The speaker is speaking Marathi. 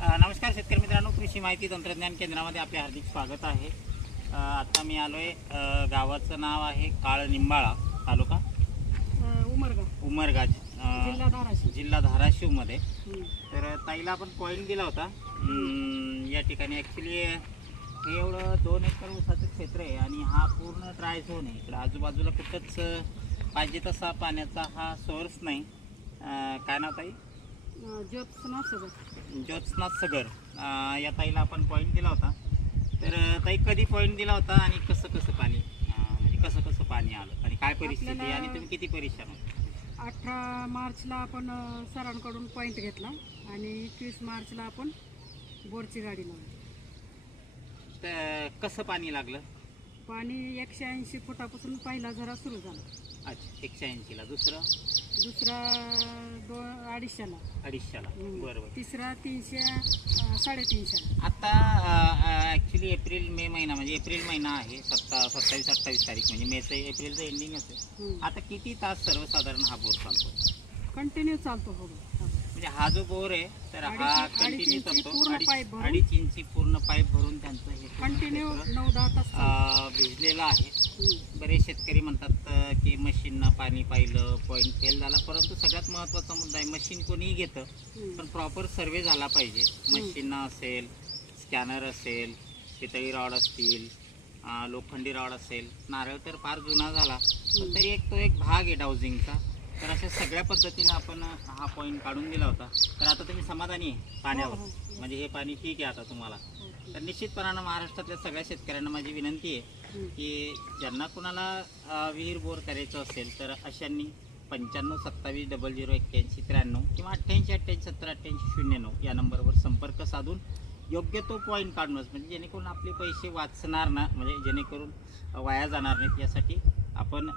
नमस्कार शेतकरी मित्रांनो, कृषी माहिती तंत्रज्ञान केंद्रामध्ये आपले हार्दिक स्वागत आहे। आता मी आलोय, गावाचं नाव आहे काळनिंबाळा, तालुका उमरगा, जिल्हा धाराशिवमध्ये। तर ताईला आपण पॉईंट दिला होता या ठिकाणी। ॲक्च्युली हे एवढं 2 एकर ऊसाचं क्षेत्र आहे आणि हा पूर्ण ड्राय झोन आहे। इकडं आजूबाजूला कुठंच पाहिजे तसा पाण्याचा हा सोर्स नाही। काय नाव ताई? ज्योत्स्ना सगर या ताईला आपण पॉईंट दिला होता। तर ताई कधी पॉईंट दिला होता आणि कसं कसं पाणी, म्हणजे कसं कसं पाणी आलं आणि काय परिस्थिती आणि तुम्ही किती परेशान होता? 18 मार्चला आपण सरांकडून पॉईंट घेतला आणि 21 मार्चला आपण बोरची गाडी लावली। तर कसं पाणी लागलं? पाणी 180 फुटापासून पहिला झरा सुरू झाला। अच्छा, 180ला। दुसरा 250ला। बरोबर। तिसरा 300 350। आता ॲक्च्युली एप्रिल मे महिना, म्हणजे एप्रिल महिना आहे, 27-28 तारीख, म्हणजे मेचं एप्रिलचं एंडिंग असेल। आता किती तास सर्वसाधारण हा बोर चालतो? कंटिन्यू चालतो हो। म्हणजे हा जो बोर आहे तर हा कंटिन्यू चालतो। पूर्ण पाईप 2.5 इंची पूर्ण पाईप भरून त्यांचं हे कंटिन्यू 9-10 तास भिजलेलं आहे। बरेच शेतकरी म्हणतात की मशीननं पाणी पाहिलं, पॉईंट फेल झाला, परंतु सगळ्यात महत्त्वाचा मुद्दा आहे, मशीन कोणीही घेतं पण प्रॉपर सर्वे झाला पाहिजे। मशीननं असेल, स्कॅनर असेल, पितळी रॉड असतील, लोखंडी रॉड असेल, नारळ तर फार जुना झाला पण तरी तो एक भाग आहे डाउजिंगचा। तर अशा सगळ्या पद्धतीनं आपण हा पॉईंट काढून दिला होता। तर आता तुम्ही समाधानी आहे पाण्यावर? म्हणजे हे पाणी ठीक आहे आता तुम्हाला? तर निश्चितपणानं महाराष्ट्रातल्या सगळ्या शेतकऱ्यांना माझी विनंती आहे की ज्यांना कुणाला विहीर बोर करायचं असेल तर अशांनी 95 27 00 81 93 किंवा 88 88 70 88 09 या नंबरवर संपर्क साधून योग्य तो पॉईंट काढूनच, म्हणजे जेणेकरून आपले पैसे वाचणार ना, म्हणजे जेणेकरून वाया जाणार नाहीत, यासाठी आपण